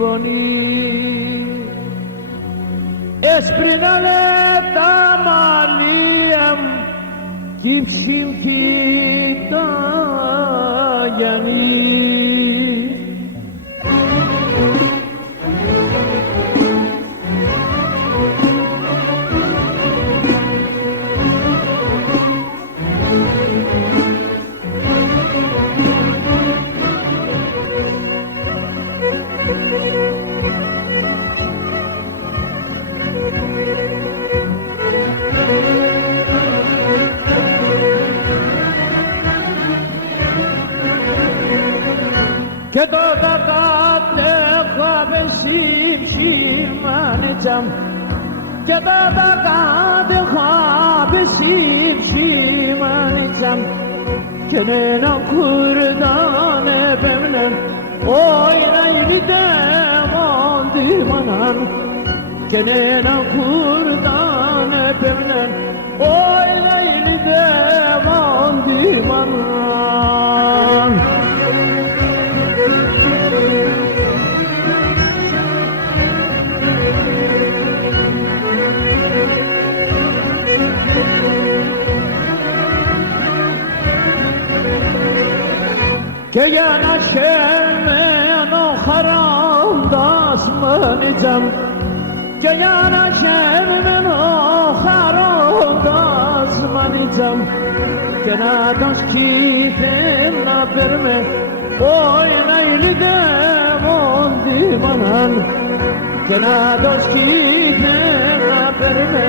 πονή. Έσπρινα λεπτά μαλλία μου κι ψυχή τα Γιάννη. Και το κατέχαμε συμψημάνιτσαμ και το κατέχαμε συμψημάνιτσαμ και έναν κουρδάν επέμνεν όι να ηλίτε μοντήμαναν και έναν κουρδάν επέμνεν όι να ηλίτε μοντήμαναν. Και για να χέμενο χαρώντας μανιτζαμ και για να χέμενο χαρώντας μανιτζαμ και να τον σκύθεν να περμε όι να ηλίτε μοντήμαναν και να τον σκύθεν να περμε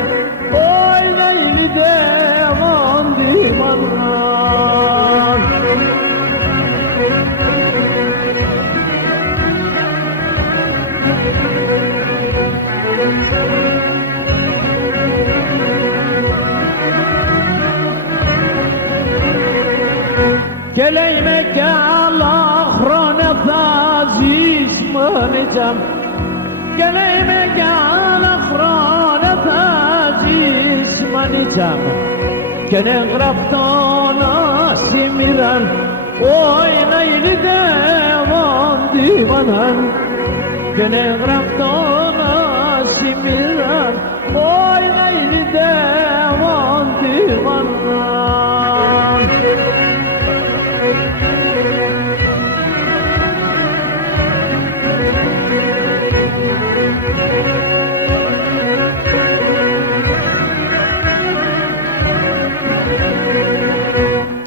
όι να ηλίτε μοντήμαναν. Και λέει με κι άλλα χρόνια θα ζεις μανιτζαμ και λέει με κι άλλα χρόνια θα ζεις μανιτζαμ και είναι γραφτό να σημείραν όι να ηλίτε μοντήμαναν και είναι γραφτό να σημείραν όι να ηλίτε μοντήμαναν.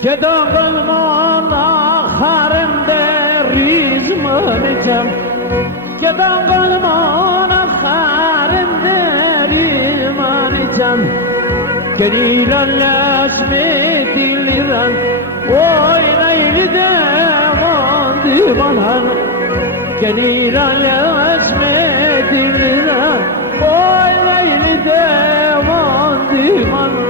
Και τον κόσμο να χαρεντερείς μανιτζαμ και τον κόσμο να χαρεντερείς μανιτζαμ και νίλαλας με τη λίραν όι να ηλίτε μοντήμαναν και νίλαλας με τη λίραν όι να ηλίτε μοντήμαναν.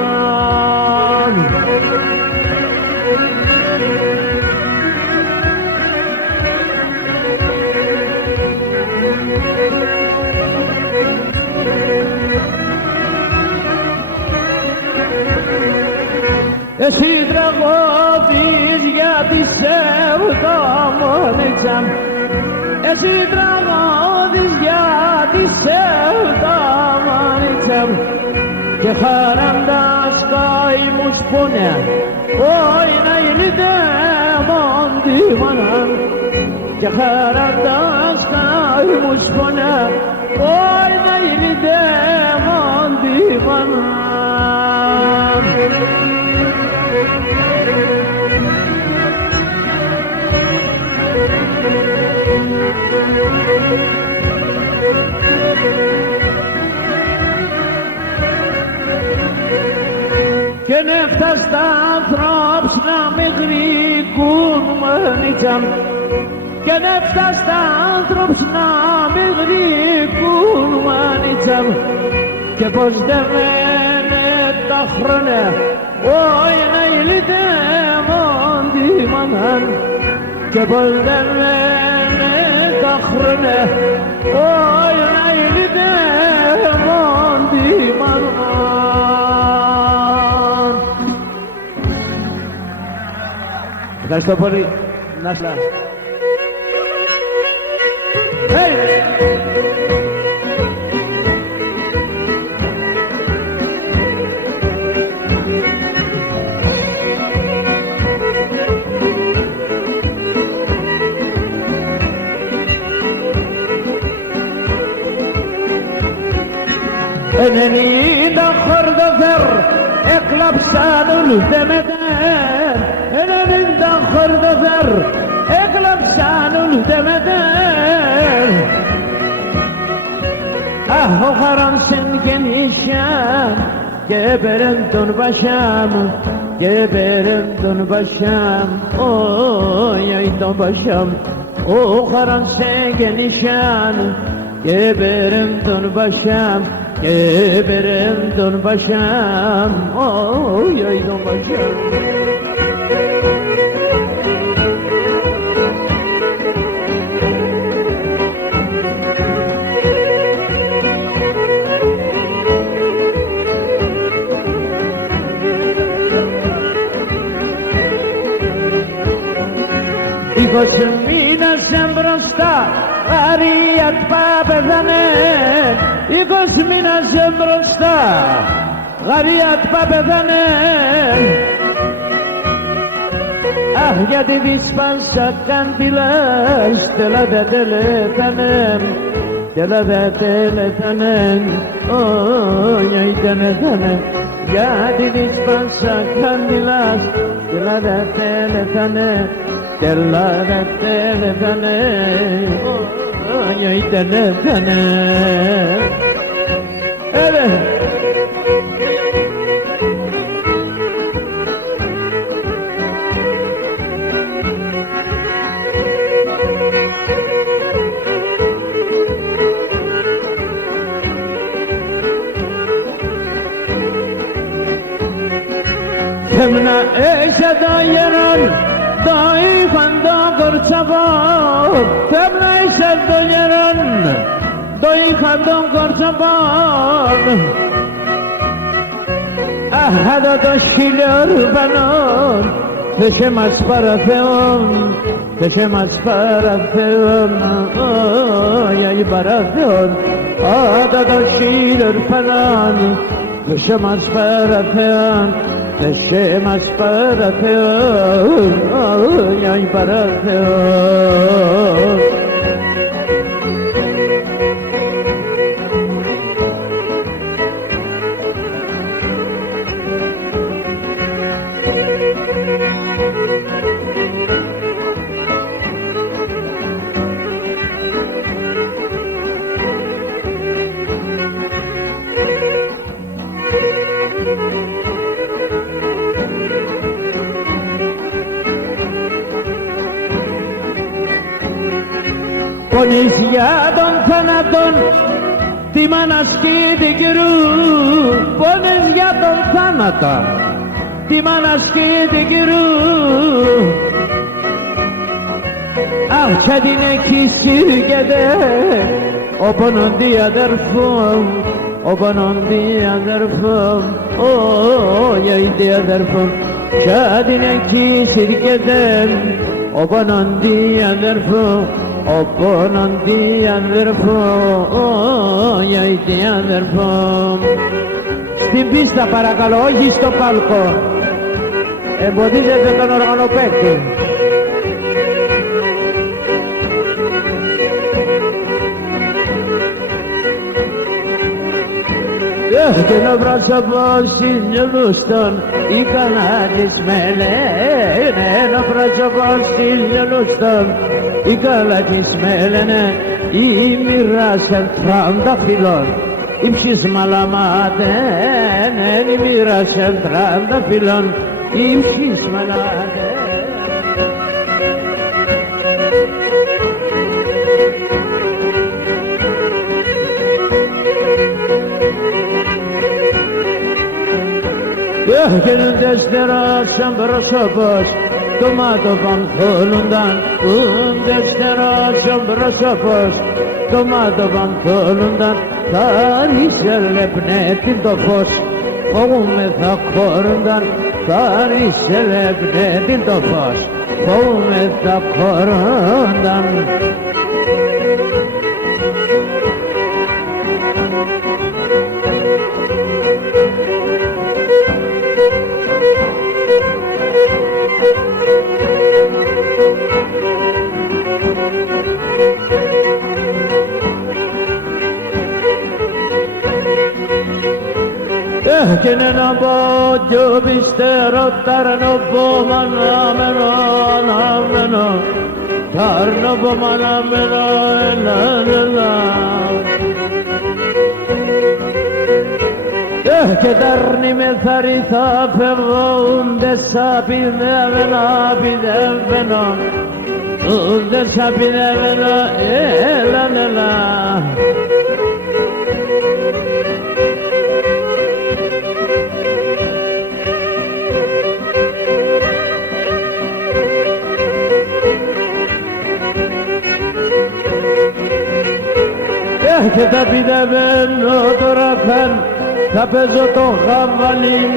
Εσύ τραγωδείς γιατί σε ρωτώ μανιτζαμ εσύ τραγωδείς γιατί σε ρωτώ μανιτζαμ και χαραντάς καημούς πονέ όι να ηλίτε μοντήμαναν και χαραντάς καημούς πονέ όι να ηλίτε μοντήμαναν. Και νεύτα στα ανθρώπους να με γρηγούν μανιτζαμ και νεύτα στα ανθρώπους να με γρηγούν μανιτζαμ και πως δεν μένε τα χρόνια όι να ηλίτε μοντήμαναν και πως δεν μένε τα χρόνια όι να ηλίτε μοντήμαναν. Ευχαριστώ πολύ. Να σας. Eneninde hırdadır eklapsan ül demeden Eneninde hırdadır eklapsan ül demeden Ah o karansın genişem Geberim dön başam Geberim dön başam Oy ay dön başam O karansın genişem Geberim dön başam Geberim dön başam Oy ay dön başam Ikosmina sembrosta Ariat papedanen Ikosmina sembrosta Ariat papedanen Ah jadi dispansakan dilas Dela de deletanem Dela de deletanem Oh yay deletanem Jadi dispansakan dilas Dela de deletanem Dela de deletanem Oh yay deletanem Evet Temna eşe dayanan Daifan da korçabot Temna eşe dayanan Daifan da korçabot Ahada da şiler banon Teşemaz para feon Teşemaz para feon Ay ay para feon Ahada da şiler banon Teşemaz para feon Teşemaz para feon Ay ay para feon Ponis yadon tanadon Timanas kidi giru Ponis yadon tanadon Timanas kidi giru Ah çadine kisirgede Obonon diyader fum Obonon diyader fum Oh yay diyader fum Çadine kisirgede Obonon diyader fum Oponon diyader fum Yay diyader fum Στην πίστα παρακαλώ, όχι στο πάλκο Εμποδίζεται τον οργανοπαίχτη Και να πρόσωπο συλλογούστον η καλά της με λένε να πρόσωπο συλλογούστον η καλά της με λένε η μοίρα σε τρανταφυλλών η ψησμαλαμάτεν η μοίρα σε τρανταφυλλών η ψησμαλαμάτεν Gelin deştera sen brosopos Tomato pantolundan deştera sen brosopos Tomato pantolundan Tarihsel'le pnetin to fos Fåume takkorundan Tarihsel'le pnetin to fos Fåume takkorundan که نبا جو بیشتر تر نبو منو تر نبو منو که در نیمه فریتا فرونده سابیده بنا بیده بنا اونده سابیده بنا ایلانلا که تبیده بنا درفن تپزو تو خوالیم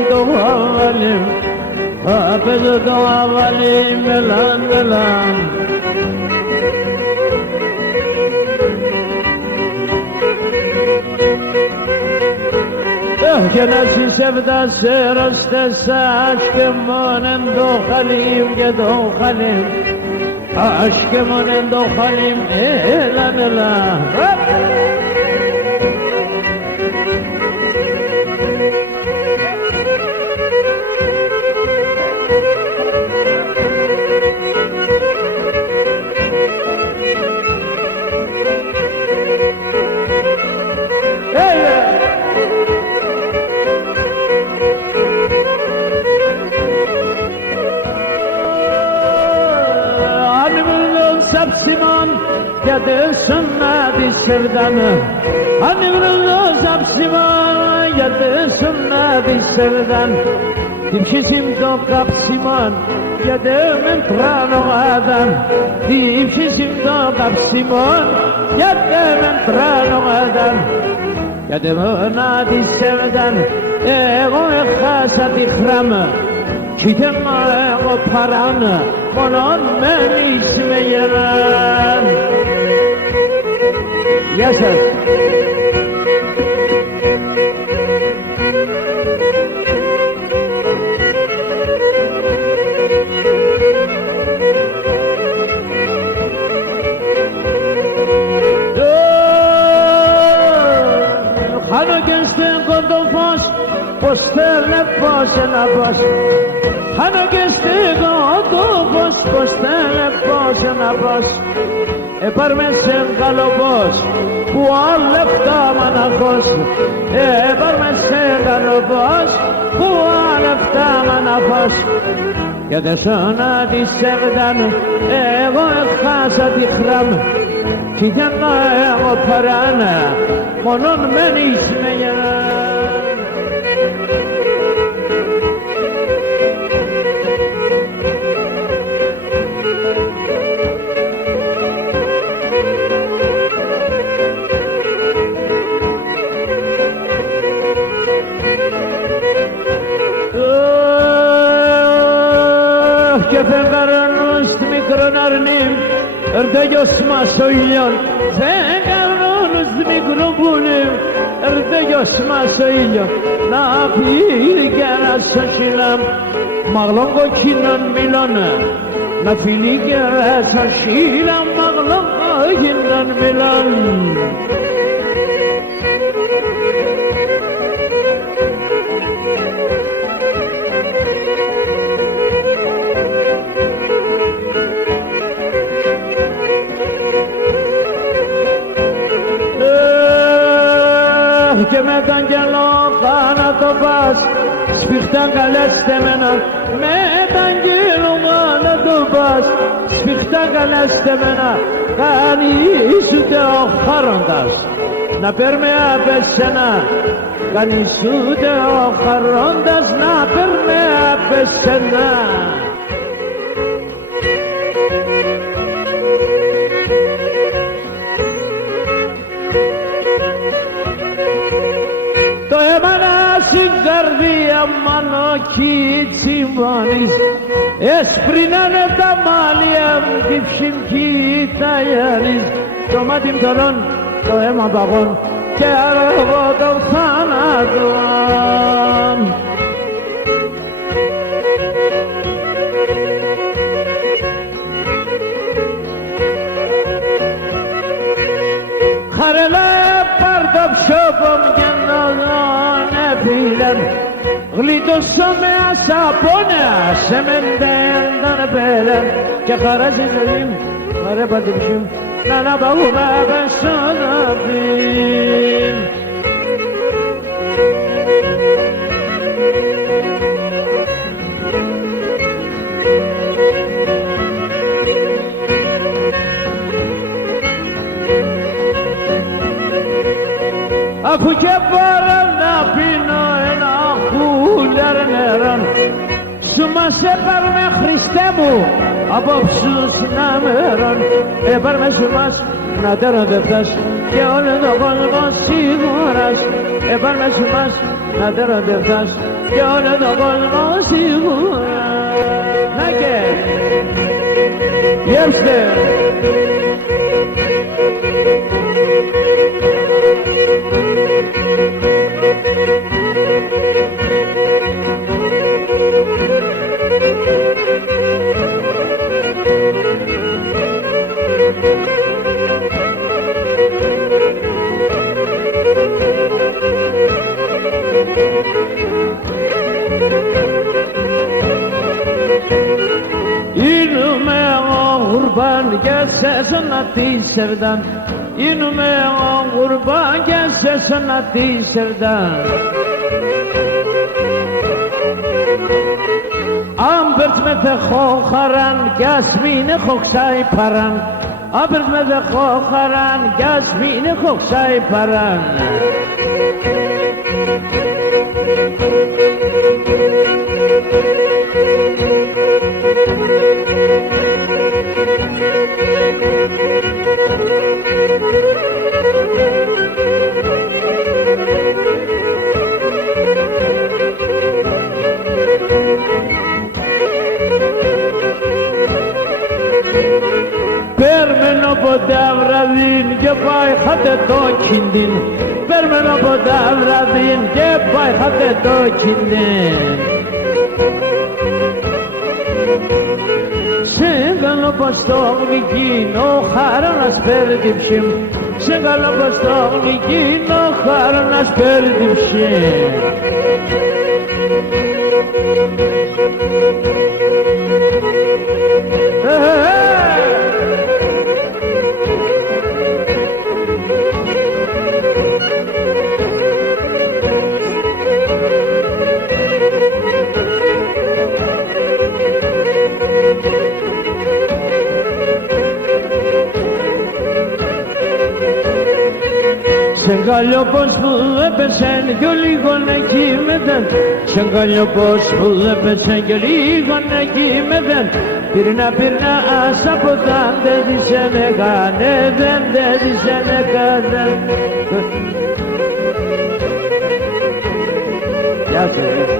تپزو تو خوالیم ملان که نسی سفده سرسته عشقمون اندوخلیم که دوخلیم عشقمون اندوخلیم ملان Sapsiman yadırsın nadi sevdanı Hani vuruldu sapsiman yadırsın nadi sevdan Dimşisim do kapsiman yadımın prano adam Dimşisim do kapsiman yadımın prano adam Yadımın nadi sevdan Ego khasat ikhramı Kitem ego paranı Onun ben ismeyen Yaşar Hanı gençten kondol faş Posterle başına baş Hanı gençten kondol faş Posterle başına baş Eparmesen galobos Pualef damana kos Eparmesen galobos Pualef damana kos Ya da sana di sevdan Ego khasa di khram Kidenna ego parana Monun men ismeyen Kepengarın üst mikronarnim Erde yosma söylüyor Kepengarın üst mikrobunim Erde yosma söylüyor Na bir gera saçilam Mağlon kokinan milana Na fili gera saçilam Mağlon kokinan milan Και με τον γελό κάνω το πας Σφιχτά καλέστε μένα Με τον γελό κάνω το πας Σφιχτά καλέστε μένα Κανείς ούτε ο χαρόντας Να παίρνει απ' εσένα Κανείς ούτε ο χαρόντας Να παίρνει απ' εσένα Το έμανα στην καρδία μάνο κι τσιμώνεις Έσπρινανε τα μάλια κι ψημκή τα γιάνεις Το μάτι μτωρών, το αίμα παγών και αργό το θάνατον Χαρελέ πάρ' το ψώπο μου και να φίλεν γλίτωσα με ασαπώνα σε μεντέν τον πέλεν και χαράζει ζωή μου ρε πατήψη μου να αναπαγούμε πεσόδαπήν. Αφού και πάρω να πίνω ένα κούλερ νερόν σου μας έπαρμε Χριστέ μου απόψους να μερών έπαρμε σου μας να τεροδευτάς και όλο τον κόσμο σίγουρας έπαρμε σου μας να τεροδευτάς και όλο τον κόσμο σίγουρας. Να και γεύστε İnme kurban gelse sanatı sevdan İnme kurban gelse sanatı sevdan Ambert me de khokaran gasmine khoksay paran Ambert me de khokaran gasmine khoksay paran Permeno podavradin ke bay hate to kindin Permeno podavradin ke bay hate to kindin Segalo postovnikino haranas perdipshim Segalo postovnikino haranas perdipshim Σεγκαλιόπος που έπεσεν κι ο λίγον εκεί μεδεν Σεγκαλιόπος που έπεσεν κι ο λίγον εκεί μεδεν Πυρνά πυρνά άσα ποτάν δεν της ενεκανέδεν δεν της ενεκανέδεν Γεια σας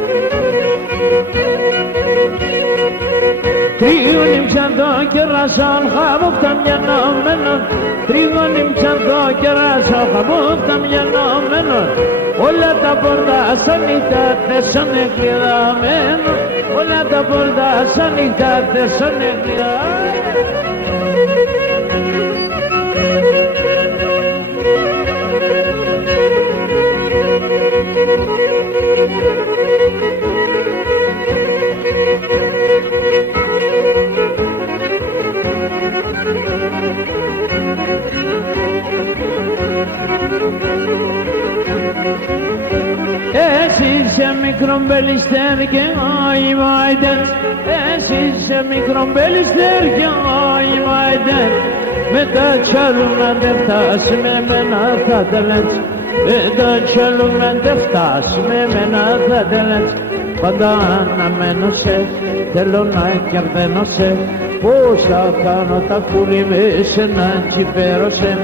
Τρίγωνοι ψαντό και ρασόν χαμούκτα μιανόμενον Τρίγωνοι ψαντό και ρασόν χαμούκτα μιανόμενον Όλα τα πόρτα ανοιχτά τέσσον εκκλειδωμένον Όλα τα πόρτα ανοιχτά τέσσον εκκλειδωμένον Εσύ σε μικρό μπελιστέρ και οι μάιτες Εσύ σε μικρό μπελιστέρ και οι μάιτες Με τα τσάλουνα δεν φτάσουμε με να θα τελέτς Με τα τσάλουνα δεν φτάσουμε με να θα τελέτς Πάντα αναμένω σε, θέλω να κερδένω σε Πώς θα κάνω τα κούλι με σένα τσιπέρωσε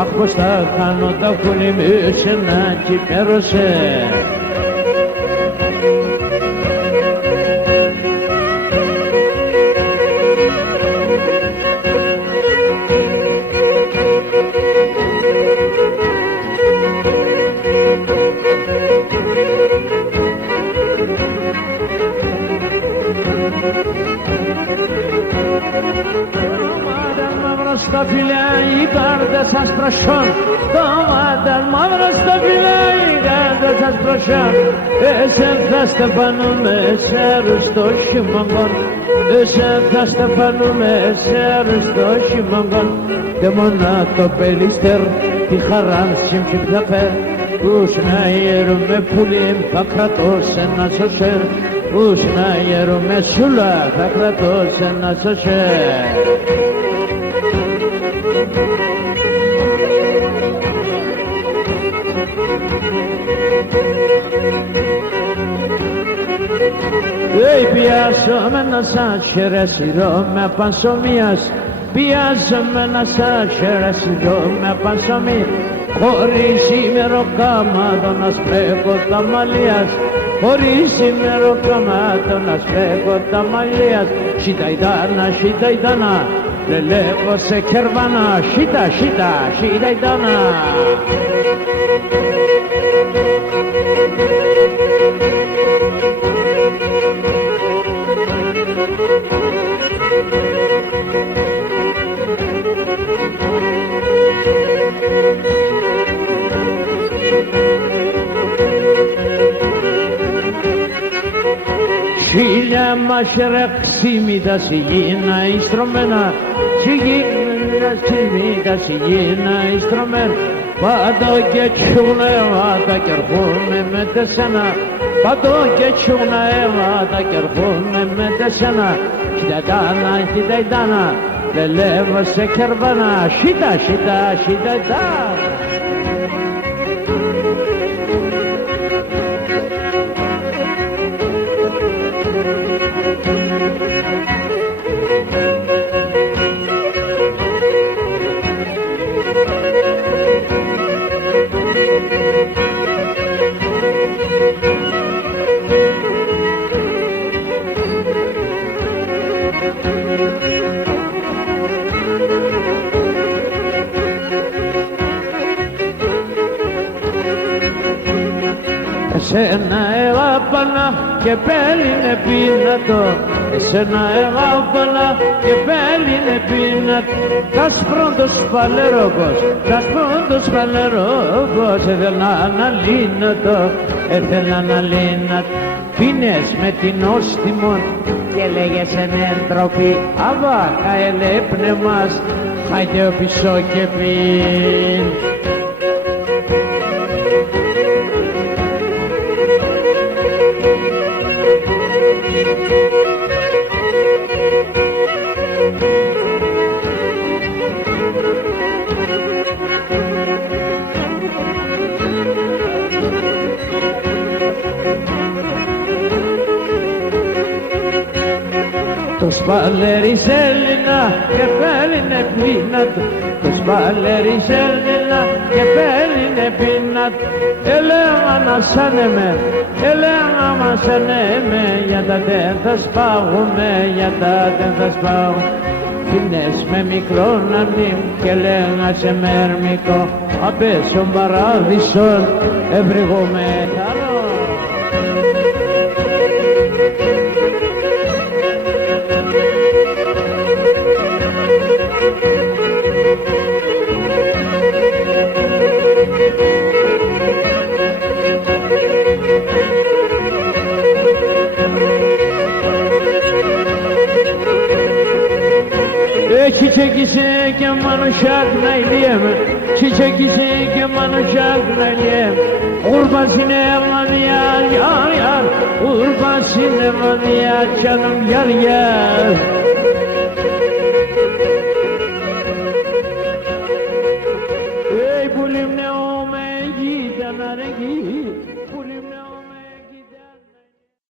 Αχ πώς θα κάνω τα κούλι με σένα τσιπέρωσε Στα φιλιά οι κάρτες σας προσόν, το μάταν μαύρο στα φιλιά οι κάρτες σας προσιά, εσέν θα στεφανούμε σε αριστό χειμώγκον, εσέν θα στεφανούμε σε αριστό χειμώγκον, και μόνα το πελίστερ τη χαράν συμψηφθαπέ, ούς να ιερούμε πουλίμ θα κρατώς ένα σωσέρ, ούς να ιερούμε σούλα θα κρατώς ένα σωσέρ. Πιάσαμε να σας χαιρεσιρώ με πανσομίας, πιάσαμε να σας χαιρεσιρώ με πανσομίας, χωρίς ημεροκάματο να σπρέκω τα μαλλίας, χωρίς ημεροκάματο να σπρέκω τα μαλλίας, σιταϊτάνα, λελεύω σε κερβάνα, σιταϊτάνα. Χίλια μαχαιρεξίμητα σιγήνα ιστρωμένα, σιγήνα ιστρωμένα, πάντο και τσουνεύατα κι ερχόμαι με τεσένα, πάντο και τσουνεύατα κι ερχόμαι με τεσένα, χιταϊτάνα, λελεύω σε κερβάνα, σιταϊτάνα. Εσένα εγάπανα και πέλινε πίνατο, εσένα εγάπανα και πέλινε πίνατο, κασπρόντος φαλερόκος, ήθελα να λύνατο, πίνες με την όστιμον και λέγες εν εντροπή, αβά καελέπνε μας, χάιτε ο πισώ και πίν. Το σπαλέρις Έλληνα και πέλινε πίνατο, το σπαλέρις Έλληνα και πέλινε πίνατο, έλεγα να σανεμέ, έλεγα μας ανέμε, για τα δεν θα σπάγουμε, για τα δεν θα σπάγουμε. Πίνες με μικρό να μνήμ και λέγα σε μερμικό, απέσον παράδεισον, ευρυγούμε θαρό. Çiçekisi kemanı şarkılayım, çiçekisi kemanı şarkılayım. Urbasine aman yar yar yar, urbasine aman yar canım yar yar.